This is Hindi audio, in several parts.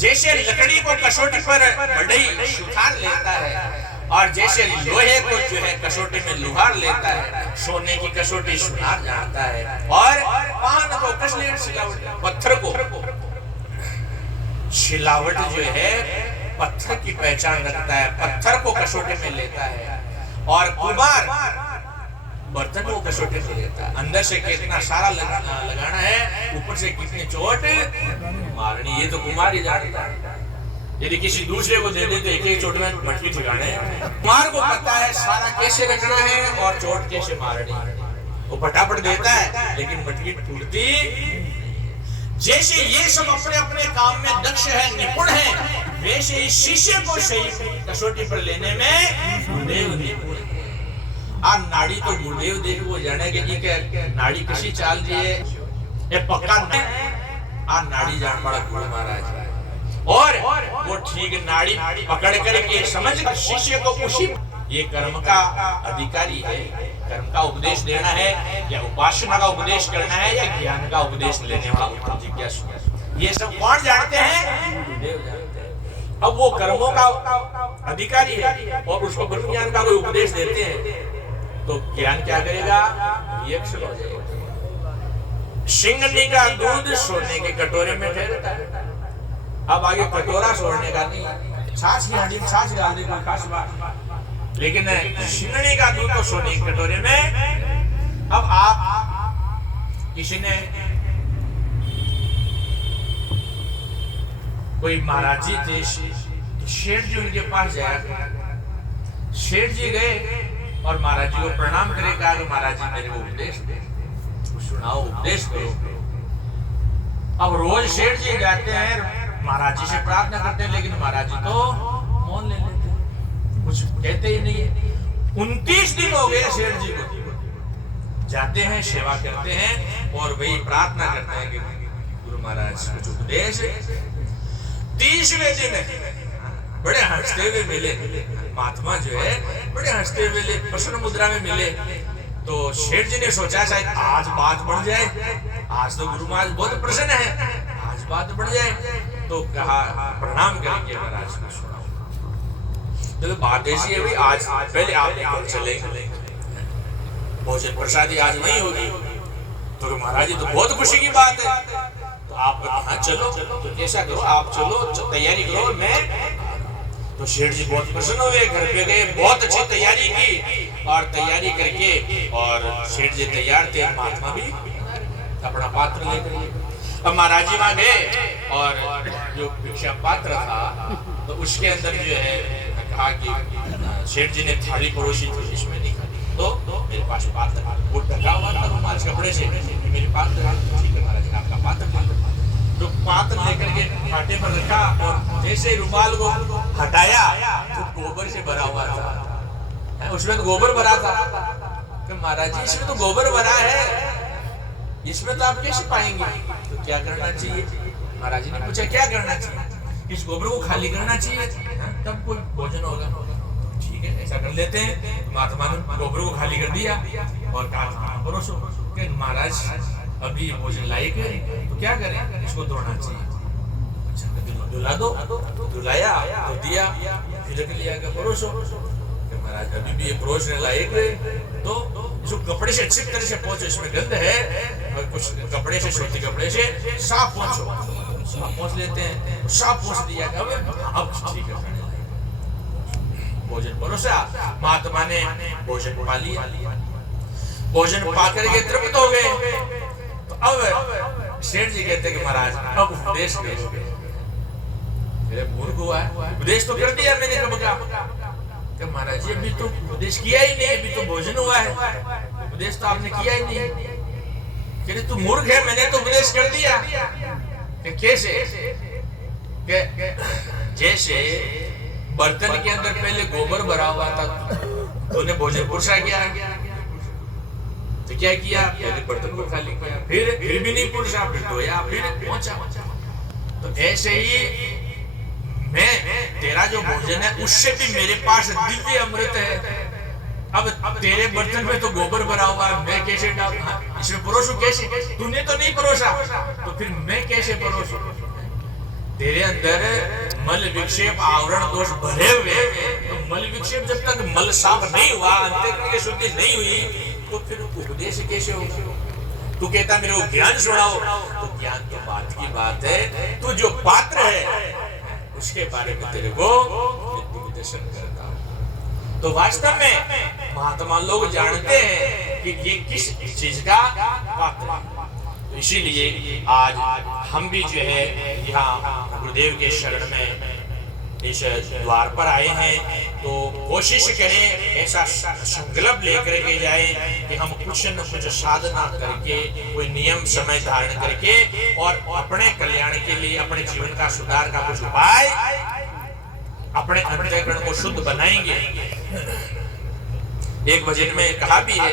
जैसे लकड़ी को कसौटी पर बढ़ई सुधार लेता है और जैसे लोहे को जो है कसौटी में लुहार लेता है, सोने की कसौटी सुधार जाता है और पान को कसले सिलावट, पत्थर को सिलावट जो है पत्थर की पहचान रखता है, पत्थर को कसौटी में लेता है और कुमार बर्तन को कसौटी में लेता है। अंदर से कितना सारा लगाना है, ऊपर से कितनी चोट मारनी, ये तो कुमार ही जानता है। यदि किसी दूसरे को दे दे तो एक एक चोट में मटकी ठिकाने, कुमार को पता है सारा कैसे रखना है और चोट कैसे मारनी है। वो फटाफट देता है लेकिन मटकी टूटती। जैसे ये सब अपने अपने काम में दक्ष है, निपुण है, वैसे ही शिष्य को सही कसौटी पर लेने में गुरुदेव निपुण है। आ नाड़ी तो गुरुदेव देख वो जाने के जी के नाड़ी किसी चाल दिए ये पक्का नहीं, आ नाड़ी जान बड़ा गुरु महाराज है और वो ठीक नाड़ी पकड़ करके समझ कर शिष्य को उसी, ये कर्म का अधिकारी है, कर्म का उपदेश देना है या उपासना का उपदेश करना है या ज्ञान का उपदेश लेने वाला उत्तम जिज्ञासु, ये सब कौन जानते हैं? गुरुदेव जानते हैं। अब वो कर्मों का अधिकारी है और उसको ब्रह्म ज्ञान का कोई उपदेश देते हैं तो ज्ञान क्या करेगा? रिएक्शन हो जाएगा। सिंगनी का दूध सोने के कटोरे में ठहरता है। अब आगे कटोरा छोड़ने का नहीं, छाछ की हांडी छाछ डाल दे कोई खास बात, लेकिन सिंगनी का दूध तो सोने के कटोरे में। अब आप किसी ने कोई महाराज जी थे, शेठ जी उनके पास जाया, शेठ जी गए और महाराज जी को प्रणाम करे, कहा कि महाराज जी मेरे को उपदेश दे, सुनाओ उपदेश करो। अब रोज शेठ जी जाते हैं महाराज जी से प्रार्थना करते हैं लेकिन महाराज जी तो मौन ले लेते हैं, कुछ कहते ही नहीं है। 29 दिन हो गए शेठ जी को, जाते हैं सेवा करते हैं और वही प्रार्थना करते हैं कि गुरु महाराज कुछ उपदेश। 30वें दिन बड़े हंसते हुए मिले महात्मा, जो है बड़े हंसते हुए मिले, प्रसन्न मुद्रा में मिले। तो शेठ जी ने सोचा शायद आज बात बढ़ जाए, आज तो गुरु महाराज बहुत प्रसन्न है, आज बात बढ़ जाए। तो कहा प्रणाम करेंगे महाराज को, सुनाओ। तो बात ऐसी है भाई, आज पहले आप निकल चले, भोजन प्रसादी आज नहीं होगी। तो महाराज जी तो बहुत खुशी की बात है, तो आप हाँ चलो, तो कैसा करो आप चलो तैयारी करो मैं। तो शेठ जी बहुत प्रसन्न हुए, घर पे गए, बहुत अच्छी तैयारी की और तैयारी करके और शेठ जी तैयार थे, महात्मा भी अपना पात्र लेकर। अब महाराज जी वहां गए और जो भिक्षा पात्र था तो उसके अंदर जो है कहा कि शेठ जी ने थाली परोसी थी, इसमें नहीं खाती, तो मेरे पास पात्र वो ढका हुआ था रुमाल कपड़े से, मेरे पात्र, ठीक है महाराज आपका पात्र। तो पात्र लेकर के फाटे पर रखा और जैसे रुमाल को हटाया तो गोबर से भरा हुआ था, उसमें तो गोबर भरा था। कि महाराज जी इसमें तो गोबर भरा है, इसमें तो आप कैसे पाएंगे, तो क्या करना चाहिए? महाराज जी ने पूछा क्या करना चाहिए? इस गोबर को खाली करना चाहिए तब कोई भोजन होगा। ठीक है ऐसा कर लेते हैं। महात्मा ने गोबर को खाली कर दिया और कहा परोसो। महाराज अभी भोजन लायक है तो क्या करें, इसको धोना चाहिए। अच्छा धुला दो, धुलाया तो दिया, फिर रख लिया कि परोसो। महाराज अभी भी ये परोसने लायक है तो इसको कपड़े से अच्छी तरह से पोंछो, इसमें गंध है, और कुछ कपड़े से, सूती कपड़े से साफ पोंछो। साफ पोंछ लेते हैं, साफ पोंछ दिया अब ठीक है। भोजन परोसा, महात्मा ने भोजन पा लिया, भोजन पा करके तृप्त हो गए। तो अब शेठ जी कहते कि महाराज अब उपदेश करो। मेरे मूर्ख हुआ है, उपदेश तो कर दिया मैंने कब का। महाराज जी अभी तो उपदेश किया ही नहीं, अभी तो भोजन हुआ है, उपदेश तो आपने किया ही नहीं। कहते तू मूर्ख है, मैंने तो उपदेश कर दिया। कैसे? जैसे बर्तन के अंदर पहले गोबर भरा हुआ था, तूने भोजन पुरुषा किया, तो क्या किया? पहले बर्तन को खाली किया, फिर भी नहीं पुरुषा, फिर धोया, फिर पहुंचा। तो ऐसे ही मैं तेरा जो भोजन है उससे भी मेरे पास दिव्य अमृत है। अब तेरे बर्तन में तो गोबर भरा हुआ है, मैं कैसे डाल इसमें परोसूं कैसे? तूने तो नहीं परोसा, तो फिर मैं कैसे परोसूं? तेरे अंदर मल विक्षेप आवरण दोष भरे हुए हैं, तो मल विक्षेप जब तक मल साफ नहीं हुआ, अंतःकरण की शुद्धि नहीं हुई, तो फिर उपदेश कैसे होगा? तू कहता मेरे को ज्ञान सुनाओ, तो ज्ञान तो बात की बात है, तू जो पात्र है उसके बारे में तेरे को उपदेशन करता हूं। तो वास्तव में महात्मा लोग जानते हैं कि ये किस चीज का पात्र है। तो इसीलिए आज हम भी जो है यहाँ गुरुदेव के शरण में इस द्वार पर आए हैं, तो कोशिश करें ऐसा संकल्प लेकर के जाए कि हम कुछ न कुछ साधना करके, कोई नियम समय धारण करके और अपने कल्याण के लिए, अपने जीवन का सुधार का कुछ उपाय, अपने अंतःकरण को शुद्ध बनाएंगे। एक भजन में कहा भी है,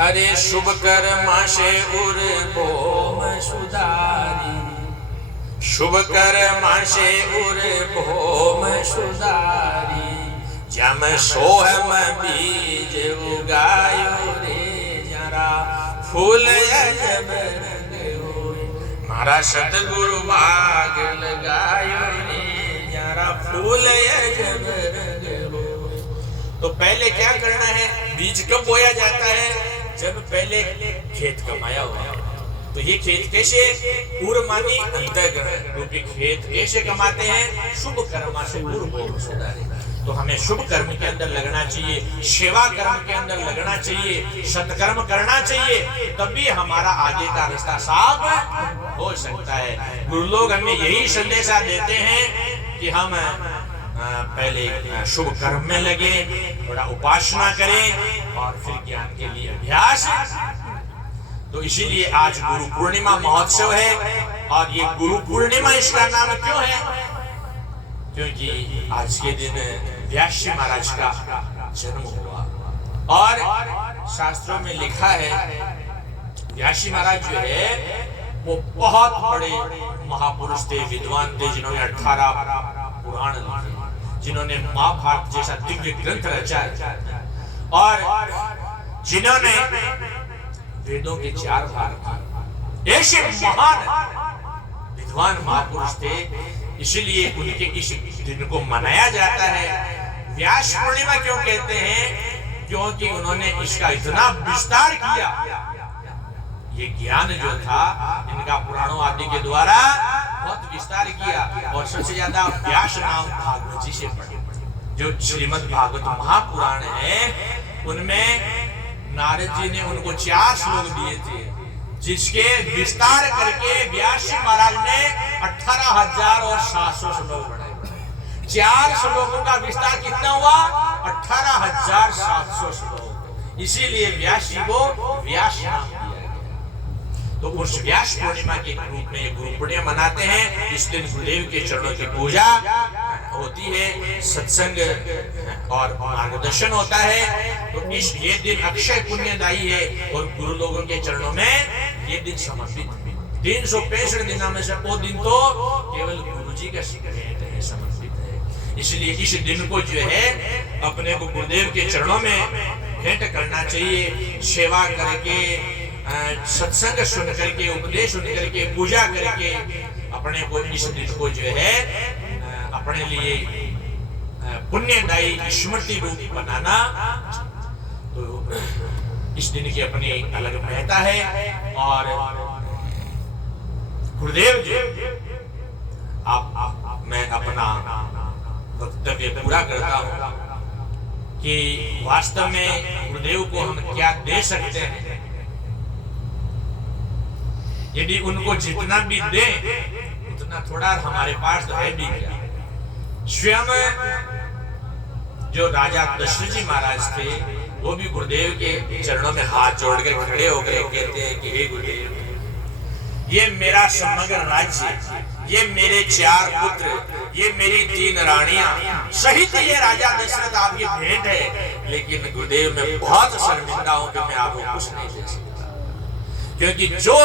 अरे शुभ कर्मा से उर भोम सुधारी, शुभ कर्मा से उर भोम सुधारी, जम सोहम बीज उगायो रे जरा फूल अजब रंग होए, मारा सतगुरु बाग लगायो रे जरा फूल अजब रंग होए। तो पहले क्या करना है? बीज कब बोया जाता है? जब पहले खेत कमाया हुआ। तो ये खेत कैसे? पूर्व मानी अंतःकरण रूपी खेत कैसे कमाते हैं? शुभ कर्म से पूर्व भोग सुधारे। तो हमें शुभ कर्म के अंदर लगना चाहिए, सेवा कर्म के अंदर लगना चाहिए, सत्कर्म करना चाहिए, तभी हमारा आगे का रास्ता साफ हो सकता है। गुरु लोग हमें यही संदेशा देते हैं कि हम पहले शुभ कर्म में लगे, थोड़ा उपासना करें और फिर ज्ञान के लिए अभ्यास। तो इसीलिए आज गुरु पूर्णिमा महोत्सव है। और ये गुरु पूर्णिमा इसका नाम क्यों है? क्योंकि आज के दिन व्यास जी महाराज का जन्म हुआ। और शास्त्रों में लिखा है व्यास जी महाराज जो है वो बहुत बड़े महापुरुष थे, विद्वान थे, जिन्होंने 18 पुराण लिखे, जिन्होंने महाभारत जैसा दिव्य ग्रंथ रचा और जिन्होंने वेदों के 4 भाग किए। ऐसे महान विद्वान महापुरुष थे, इसलिए उनके इस दिन को मनाया जाता है। व्यास पूर्णिमा क्यों कहते हैं? क्योंकि उन्होंने इसका इतना विस्तार किया। ये ज्ञान जो था इनका पुराणों आदि के द्वारा बहुत विस्तार किया। और सबसे ज्यादा व्यास नाम भागवत जी से पढ़े। जो श्रीमद् भागवत महापुराण है उनमें नारद जी ने उनको 4 श्लोक दिए थे, जिसके विस्तार करके व्यास जी महाराज ने 18,700 श्लोक बनाए। 4 श्लोकों का विस्तार कितना हुआ? 18,700 श्लोक। इसीलिए व्यास जी को व्यास नाम दिया गया। तो उस व्यास पूर्णिमा के रूप में गुरु पूर्णिमा मनाते हैं। इस दिन गुरुदेव के चरणों की पूजा होती है, सत्संग और मार्गदर्शन होता है। तो इस ये दिन अक्षय पुण्यदायी है और गुरु लोगों के चरणों में ये दिन समर्पित है। 365 दिनों में से वो दिन तो केवल गुरु जी का भेंट है, समर्पित है। इसलिए इस दिन को जो है अपने को गुरुदेव के चरणों में भेंट करना चाहिए। सेवा करके, सत्संग सुन करके, उपदेश सुन करके, पूजा करके अपने को इस दिन को जो है अपने लिए पुण्यदायी स्मृति रूप बनाना। तो इस दिन की अपनी अलग महत्ता है। और गुरुदेव जी आप मैं अपना वक्तव्य पूरा करता हूं कि वास्तव में गुरुदेव को हम क्या दे सकते हैं। यदि उनको जितना भी दें उतना थोड़ा हमारे पास है भी क्या। स्वयं जो राजा दशरथ जी महाराज थे वो भी गुरुदेव के चरणों में हाथ जोड़कर खड़े होकर कहते हैं कि हे गुरुदेव, ये मेरा समग्र राज्य, ये मेरे 4 पुत्र, ये मेरी 3 रानियां सहित ये राजा दशरथ आपकी भेंट है। लेकिन गुरुदेव मैं बहुत शर्मिंदा हूं कि मैं आपको कुछ नहीं दे सकता, क्योंकि जो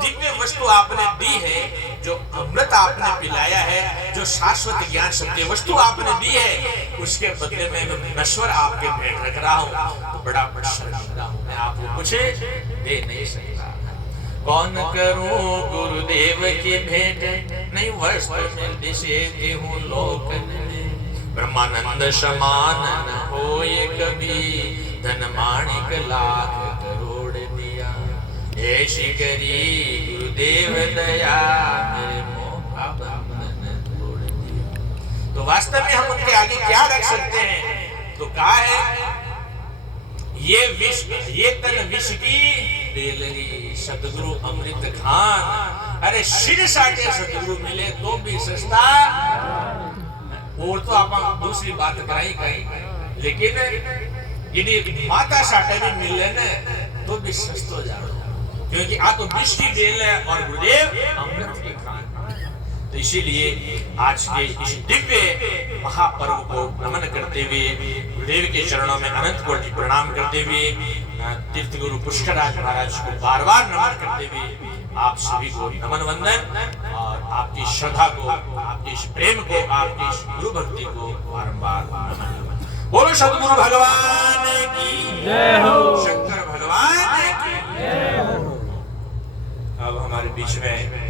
दिव्य वस्तु आपने दी है, जो अमृत आपने पिलाया है, जो शाश्वत ज्ञान सत्य वस्तु आपने दी है, उसके बदले में मैं नश्वर आपके भेंट रख रहा हूँ। तो बड़ा शर्मिंदा हूँ, मैं आपको कुछ दे नहीं सकता। कौन करूं गुरुदेव की भेंट, नहीं वस्त्र मिल दिशे हूँ लोकन में। ब्रह्मानंद समान न होए कभी, धन माणिक लाख करोड़ दिया। ऐसी करी गुरुदेव दया, मेरे मोह का बंधन तोड़ दिया। तो वास्तव में हम उनके आगे क्या रख सकते हैं? तो कहा है ये विष, ये तन विष की बेलरी, सतगुरु अमृत खान। अरे शिर साटे सतगुरु मिले तो भी सस्ता, और तो आप दूसरी बात कराई कहीं, लेकिन यदि माता साटे भी मिले न तो भी सस्तो जाओ, क्योंकि आ तो विष की बेल है और गुरुदेव अमृत की खान। तो इसीलिए आज के इस दिव्य महापर्व को नमन करते हुए, गुरुदेव के चरणों में अनंत कोटि प्रणाम करते हुए, तीर्थ गुरु पुष्कराज महाराज को बार बार नमन करते हुए आप सभी को नमन वंदन, और आपकी श्रद्धा को, आपके इस प्रेम को, आपकी इस गुरु भक्ति को बारंबार नमन। बोलो सद्गुरु भगवान की जय हो, शंकर भगवान की जय हो। अब हमारे बीच में